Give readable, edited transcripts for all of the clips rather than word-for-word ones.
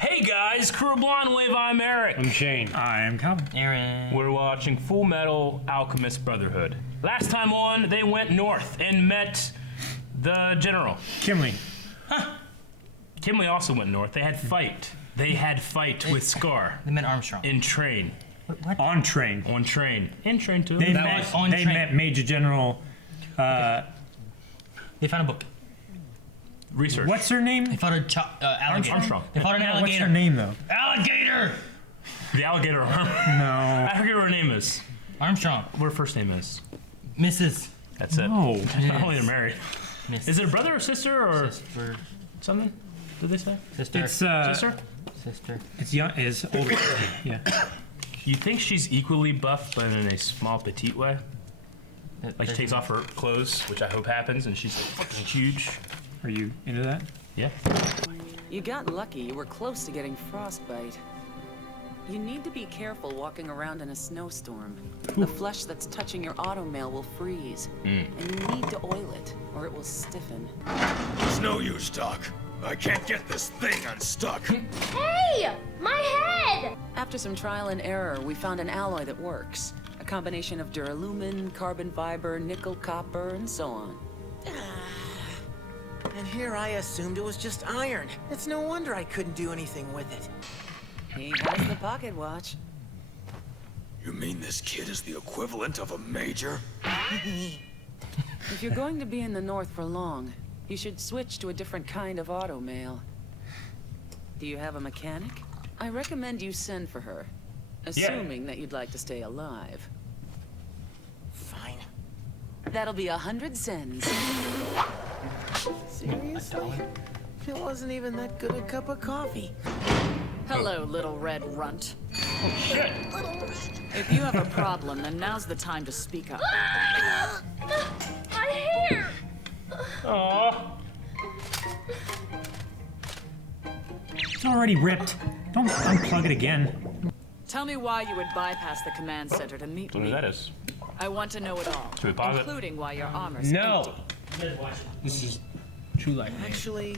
Hey guys, Crew Blonde Wave, I'm Eric. I'm Shane. I am Calvin. Aaron. We're watching Fullmetal Alchemist Brotherhood. Last time on, they went north and met the general. Kimley. Kimley also went north. They had fight. They had fight with Scar. They met Armstrong. In train. What? On train. On train. In train too. They on train. met Major General. They found a book. Research. What's her name? They fought an alligator. Armstrong. They fought an alligator. What's her name though? Alligator! The alligator arm. No. I forget what her name is. Armstrong. What her first name is. Mrs. That's it. No. Not only they're married. Miss. Is it a brother or sister or Sister. something? Did they say? Sister. It's Sister? Sister. It's young. It's older. Yeah. You think she's equally buff, but in a small, petite way? Like she takes off her clothes, which I hope happens, and she's like fucking huge. Are you into that? Yeah. You got lucky. You were close to getting frostbite. You need to be careful walking around in a snowstorm. The flesh that's touching your automail will freeze. And you need to oil it, or it will stiffen. It's no use, Doc. I can't get this thing unstuck. Hey! My head! After some trial and error, we found an alloy that works. A combination of duralumin, carbon fiber, nickel, copper, and so on. And here I assumed it was just iron. It's no wonder I couldn't do anything with it. He has the pocket watch. You mean this kid is the equivalent of a major? If you're going to be in the North for long, you should switch to a different kind of automail. Do you have a mechanic? I recommend you send for her, assuming that you'd like to stay alive. Fine. That'll be 100 cents. Seriously? It wasn't even that good a cup of coffee. Hello, little red runt. Oh shit! If you have a problem, then now's the time to speak up. My hair! Aww. It's already ripped. Don't unplug it again. Tell me why you would bypass the command center to meet Don't know me. who that is. I want to know it all, Should we pause it? including why your armor's No. empty. This is True Life. Actually,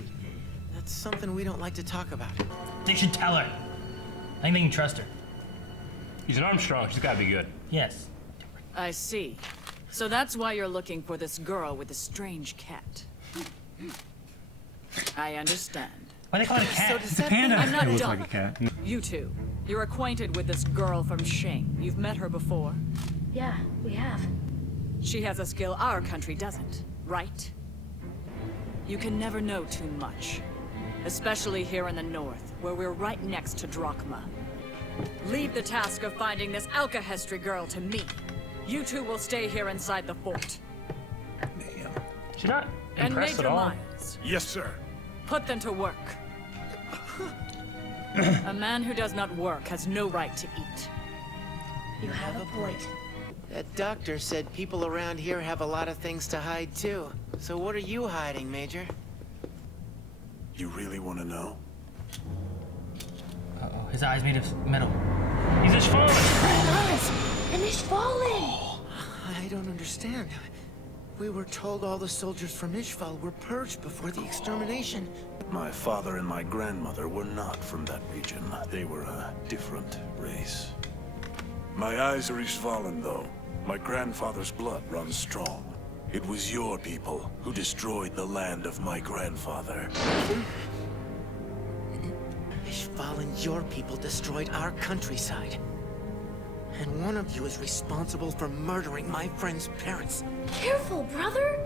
that's something we don't like to talk about. They should tell her. I think they can trust her. He's an Armstrong. She's gotta be good. Yes. I see. So that's why you're looking for this girl with the strange cat. I understand. Why they call it a cat? So does It's a that panda. I'm not It looks done. like a cat. You two, you're acquainted with this girl from Shane. You've met her before. Yeah, we have. She has a skill our country doesn't, right? You can never know too much. Especially here in the north, where we're right next to Drachma. Leave the task of finding this alkahestry girl to me. You two will stay here inside the fort. She's not And impressed at Major all. Miles, Yes, sir. put them to work. A man who does not work has no right to eat. You have a point. That doctor said people around here have a lot of things to hide too. So what are you hiding, Major? You really want to know? Uh-oh, his eyes made of metal. He's just falling. And it's falling! I don't understand. We were told all the soldiers from Ishval were purged before the extermination. My father and my grandmother were not from that region. They were a different race. My eyes are Ishvalan, though. My grandfather's blood runs strong. It was your people who destroyed the land of my grandfather. Ishval and your people destroyed our countryside. And one of you is responsible for murdering my friend's parents. Careful, brother!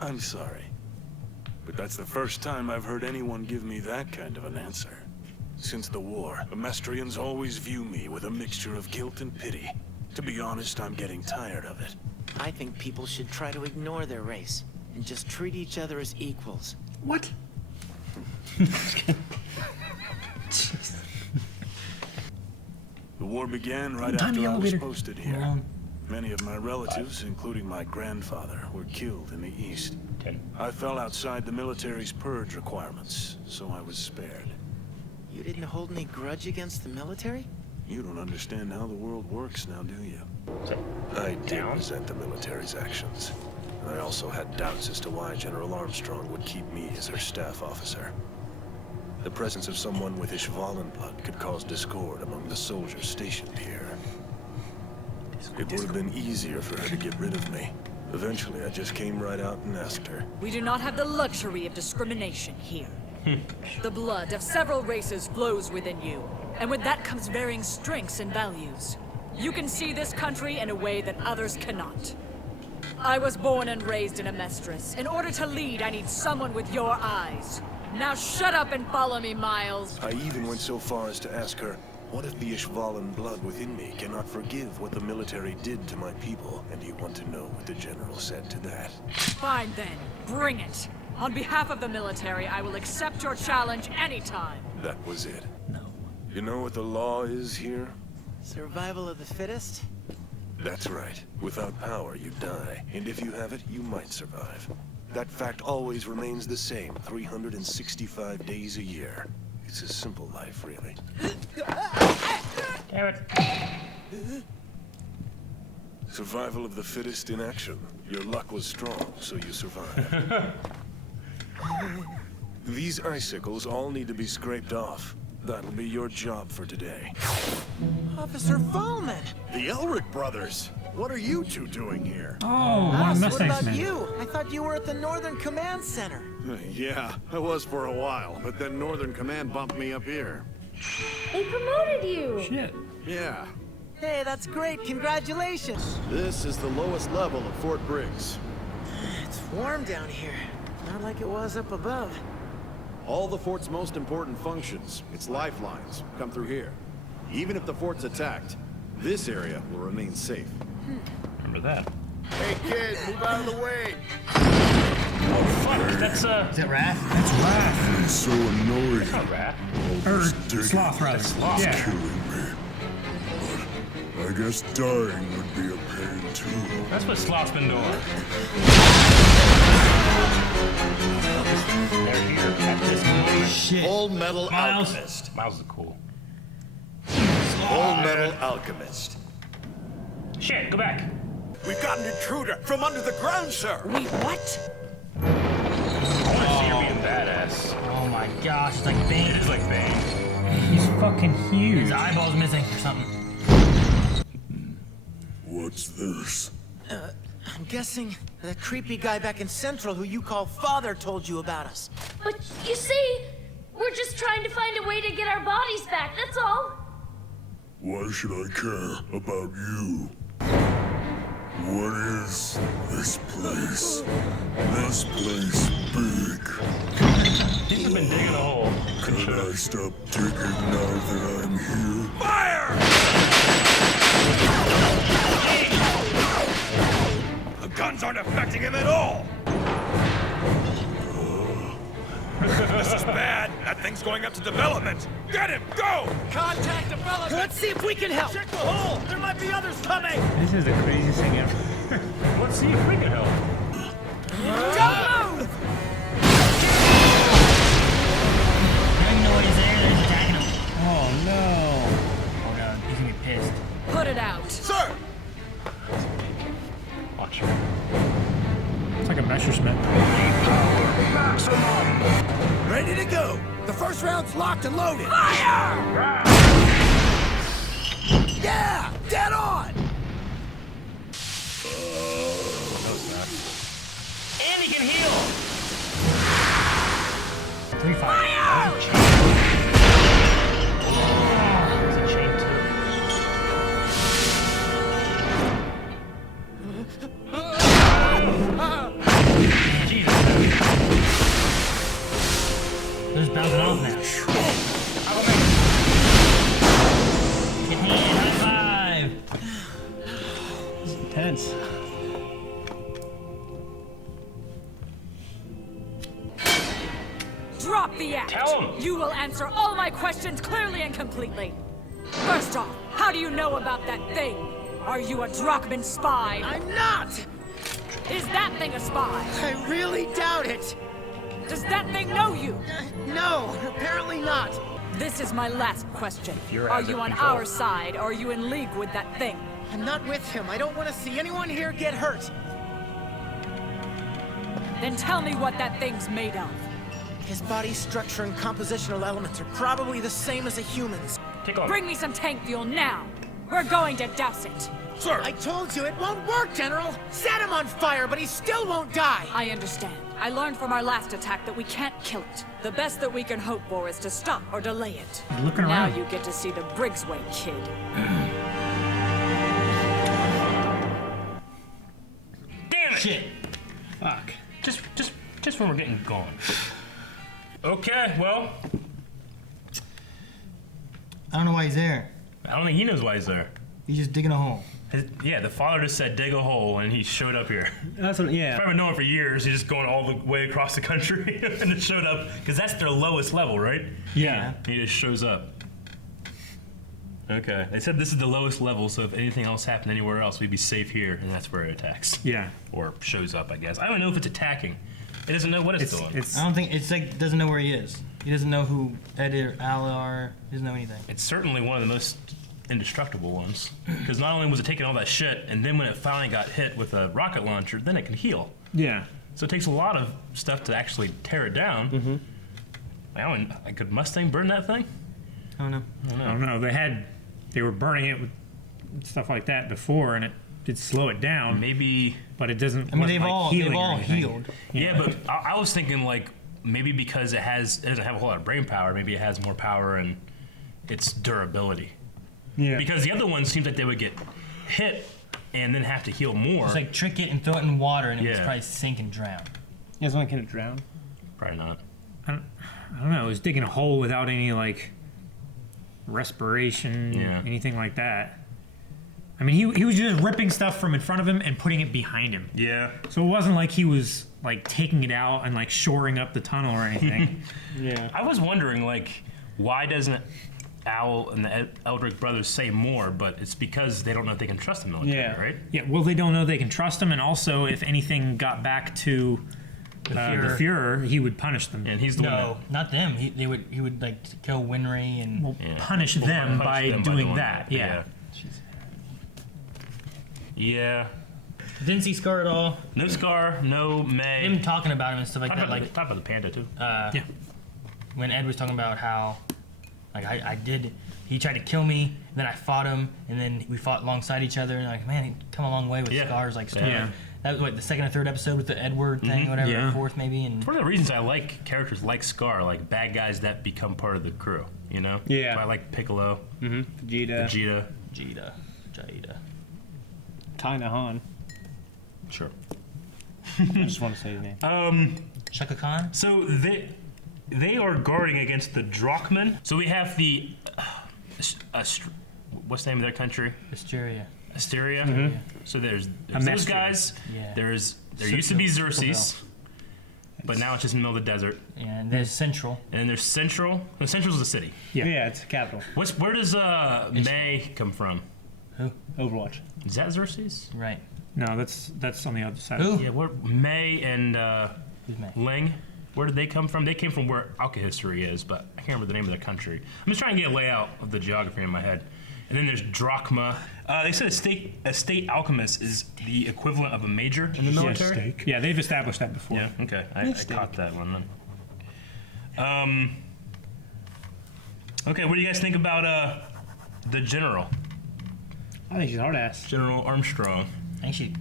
I'm sorry. But that's the first time I've heard anyone give me that kind of an answer. Since the war, the Mestrians always view me with a mixture of guilt and pity. To be honest, I'm getting tired of it. I think people should try to ignore their race and just treat each other as equals. What? The war began right Time after the I was elevator. posted here. Many of my relatives, including my grandfather, were killed in the east. I fell outside the military's purge requirements, so I was spared. You didn't hold any grudge against the military? You don't understand how the world works now, do you? I did resent the military's actions. I also had doubts as to why General Armstrong would keep me as her staff officer. The presence of someone with Ishvalan blood could cause discord among the soldiers stationed here. It would have been easier for her to get rid of me. Eventually, I just came right out and asked her. We do not have the luxury of discrimination here. The blood of several races flows within you, and with that comes varying strengths and values. You can see this country in a way that others cannot. I was born and raised in Amestris. In order to lead, I need someone with your eyes. Now shut up and follow me, Miles. I even went so far as to ask her, what if the Ishvalan blood within me cannot forgive what the military did to my people? And you want to know what the general said to that? Fine then, bring it. On behalf of the military, I will accept your challenge anytime. That was it. No. You know what the law is here? Survival of the fittest? That's right. Without power, you die. And if you have it, you might survive. That fact always remains the same 365 days a year. It's a simple life, really. Damn it. Survival of the fittest in action. Your luck was strong, so you survived. These icicles all need to be scraped off. That'll be your job for today. Officer Fullman! The Elric brothers! What are you two doing here? Oh, one of What Mustang's about men. you? I thought you were at the Northern Command Center. Yeah, I was for a while, but then Northern Command bumped me up here. They promoted you. Shit. Yeah, Hey, that's great. Congratulations. this is the lowest level of Fort Briggs. It's warm down here. Not like it was up above. All the fort's most important functions, its lifelines, come through here. Even if the fort's attacked, this area will remain safe. Remember that. Hey kid, move out of the way! Oh fuck, that's Is it Wrath? That's Wrath. It's so annoying. not rat. Or Sloth, rather. Sloth. Yeah. Killing me. But I guess dying would be a pain too. That's what Sloth's been doing. They're here at this moment. Shit. Fullmetal Miles. Alchemist. Miles is cool. Fullmetal Alchemist. Shit, go back. We've got an intruder from under the ground, sir! Wait, what? I want to see her being badass. Oh my gosh, it's like Bane. It is like Bane. He's fucking huge. His eyeball's missing or something. What's this? I'm guessing that creepy guy back in Central who you call father told you about us. But you see, we're just trying to find a way to get our bodies back, that's all. Why should I care about you? What is this place? This place big. He's been digging a hole. Could I stop digging now that I'm here? Fire! The guns aren't affecting him at all! This is bad. That thing's going up to development. Get him! Go! Contact development! Let's see if we can help. Check the hole! There might be others coming! This is the craziest thing ever. Let's see if we can help. Don't move! I don't even know what he's there. They're just attacking him. Oh no. Oh god, he's gonna be pissed. Put it out. Sir! Watch her. It's like a Messerschmitt. Ready to go! The first round's locked and loaded! Fire! Yeah! Dead on! And he can heal. 3 fire! There's a chain too. Jesus. They're just bouncing off now. Get hand, high five! It's intense. Drop the act! Tell him. You will answer all my questions clearly and completely. First off, how do you know about that thing? Are you a Drachman spy? I'm not! Is that thing a spy? I really doubt it. Does that thing know you? No, apparently not. This is my last question. You're Are out of you on control. our side, or are you in league with that thing? I'm not with him. I don't want to see anyone here get hurt. Then tell me what that thing's made of. His body structure and compositional elements are probably the same as a human's. Take on. Bring me some tank fuel now. We're going to douse it. Sir! I told you it won't work, General! Set him on fire, but he still won't die! I understand. I learned from our last attack that we can't kill it. The best that we can hope for is to stop or delay it. He's looking Now around. you get to see the Briggsway kid. Damn it! Shit. Fuck. Just when we're getting gone. Okay, well, I don't know why he's there. I don't think he knows why he's there. He's just digging a hole. Yeah, the father just said dig a hole, and he showed up here. That's what. Yeah. I've been knowing for years. He's just going all the way across the country, and it showed up because that's their lowest level, right? Yeah. He just shows up. Okay. They said this is the lowest level, so if anything else happened anywhere else, we'd be safe here, and that's where it attacks. Yeah. Or shows up, I guess. I don't know if it's attacking. It doesn't know what it's doing. I don't think it's like doesn't know where he is. He doesn't know who Ed or Al are. He doesn't know anything. It's certainly one of the most indestructible ones. Because not only was it taking all that shit, and then when it finally got hit with a rocket launcher, then it can heal. Yeah. So it takes a lot of stuff to actually tear it down. Mm-hmm. Could Mustang burn that thing? I don't know. I don't know. They were burning it with stuff like that before, and it did slow it down. Maybe, but it doesn't. I mean, they've like all healed. Yeah, but I was thinking like maybe because it doesn't have a whole lot of brain power. Maybe it has more power in its durability. Yeah. Because the other ones seems like they would get hit and then have to heal more. Just like trick it and throw it in water, and it would Yeah. probably sink and drown. You guys want to drown? Probably not. I don't know. It was digging a hole without any like respiration, anything like that. I mean, he was just ripping stuff from in front of him and putting it behind him. Yeah. So it wasn't like he was like taking it out and like shoring up the tunnel or anything. Yeah. I was wondering like why doesn't Al and the Eldrick brothers say more? But it's because they don't know if they can trust the military, right? Yeah. Well, they don't know they can trust him, and also if anything got back to the Fuhrer, he would punish them. And he's the one. No, not them. He would like kill Winry and punish them by doing that. Yeah. Yeah. Didn't see Scar at all. No Scar, no May. Him talking about him and stuff like that. Like talk about the panda too. Yeah. When Ed was talking about how, like he tried to kill me, and then I fought him, and then we fought alongside each other, and like man, he come a long way with Scar's like story. Yeah. That was what the second or third episode with the Edward thing, whatever, Yeah. fourth maybe. And It's one of the reasons I like characters like Scar, like bad guys that become part of the crew. You know? Yeah. So I like Piccolo, Vegeta. Vegeta. Jada. Tyna Han. Sure. I just want to say his name. Shaka Khan. So they are guarding against the Drachman. So we have the what's the name of their country? Asteria. Asteria. So there's those guys. Yeah. There used to be Xerxes, but now it's just in the middle of the desert. Yeah, and there's Central. And then there's Central. No, Central's the city. Yeah, it's the capital. Where does May come from? Who? Overwatch. Is that Xerxes? Right. No, that's on the other side. Who? Yeah, where May and Who's May? Ling, where did they come from? They came from where Alka history is, but I can't remember the name of their country. I'm just trying to get a layout of the geography in my head. And then there's Drachma. They said a state alchemist is the equivalent of a major in the military. Yeah, they've established that before. Yeah, okay. I caught that one then. Okay, what do you guys think about the general? I think she's hard ass. General Armstrong. I think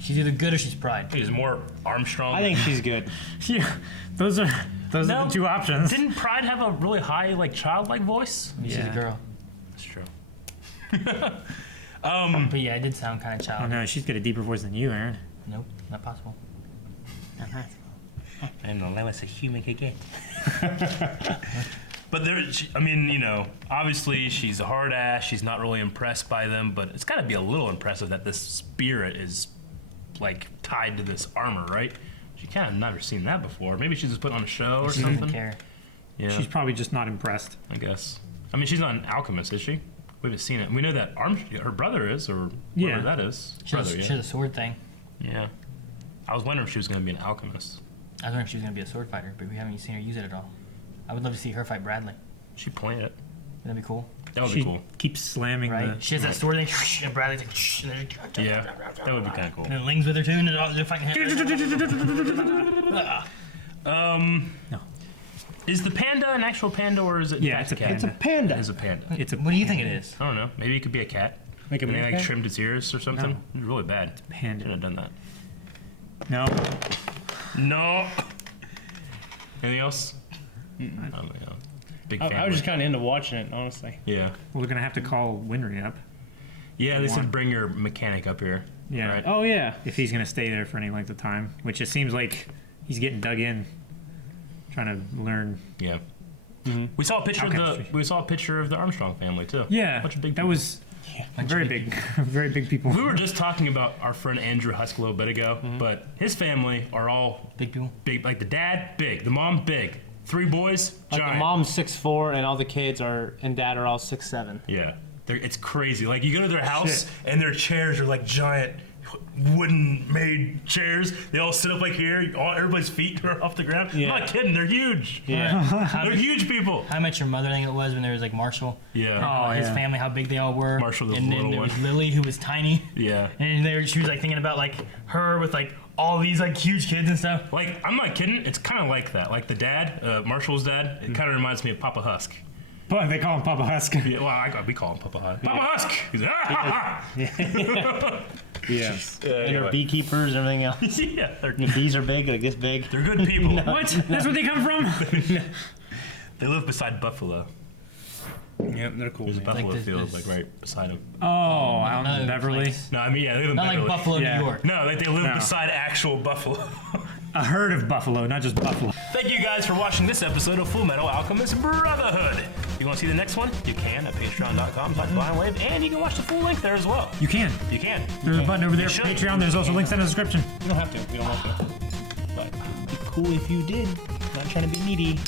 she's either good or she's pride. She's more Armstrong. I think she's good. Yeah, those are the two options. Didn't Pride have a really high, like, childlike voice? She's a girl. That's true. But yeah, it did sound kind of Oh childish. no, she's got a deeper voice than you, Aaron. Nope, not possible. I'm the lowest a human could get. But I mean, you know, obviously she's a hard ass. She's not really impressed by them, but it's got to be a little impressive that this spirit is like tied to this armor, right? She kind of never seen that before. Maybe she's just put on a show or She something. doesn't care. Yeah, She's probably just not impressed. I guess. I mean, she's not an alchemist, is she? We haven't seen it. We know that her brother is, or whatever that is. She has a sword thing. Yeah. I was wondering if she was going to be an alchemist. I was wondering if she was going to be a sword fighter, but we haven't seen her use it at all. I would love to see her fight Bradley. She played it. That'd be cool. That would be cool. Keeps slamming Right? She has that sword thing, and Bradley's like, and Yeah, that would be kind of cool. then Ling's with her too, and they're fighting him. No. Is the panda an actual panda or is it? Yeah, it's a cat? panda. It's a panda. It is a panda. It's a What do you think it is? I don't know. Maybe it could be a cat. Like a And they like meerkat? trimmed its ears or something. No. It's really bad. panda. Shouldn't have done that. No. No. Anything else? I don't know. Big fan. I was just kind of into watching it, honestly. Yeah. Well, we're gonna have to call Winry up. Yeah, they said Want- bring your mechanic up here. Yeah. Right. Oh, yeah. If he's gonna stay there for any length of time, which it seems like he's getting dug in, trying to learn. Yeah. We saw a picture of Alchemistry. the Armstrong family too. Yeah. Bunch of big that people. was very big, very big people. We were just talking about our friend Andrew Husklow a bit ago, but his family are all Big people. big. Like the dad, big. The mom, big. 3 boys, Like giant. the mom's 6'4", and all the kids and dad are all 6'7". Yeah, it's crazy. Like you go to their house and their chairs are like giant wooden-made chairs. They all sit up like here. Everybody's feet are off the ground. Yeah. I'm not kidding. They're huge. Yeah. They're huge people. How I Met Your Mother, I think it was, when there was like Marshall. Yeah. His family, how big they all were. Marshall, the and then little there was one. Lily, who was tiny. Yeah. And she was like thinking about like her with like all these like huge kids and stuff. Like I'm not kidding. It's kind of like that. Like the dad, Marshall's dad. It kind of reminds me of Papa Husk. But they call him Papa Husk. Yeah, well, we call him Papa Husk. Papa Husk. He's like, ah, Yeah. And anyway. they're beekeepers and everything else. Yeah, The bees are big, like this big. they're good people. What? That's where they come from? They live beside Buffalo. Yep, they're cool. There's a buffalo this- field this- like right beside them. Oh, out in No, Beverly. like- No, I mean yeah, they live in Not like Beverly. Buffalo, Yeah. New York. No, like they live No. beside actual buffalo. A herd of buffalo, not just buffalo. Thank you guys for watching this episode of Fullmetal Alchemist Brotherhood. If you want to see the next one, you can at patreon.com/blindwave, and you can watch the full length there as well. You can. You can. There's a button over there You for should. Patreon. There's also links in the description. You don't have to. You don't have to. But it'd be cool if you did. Not trying to be needy.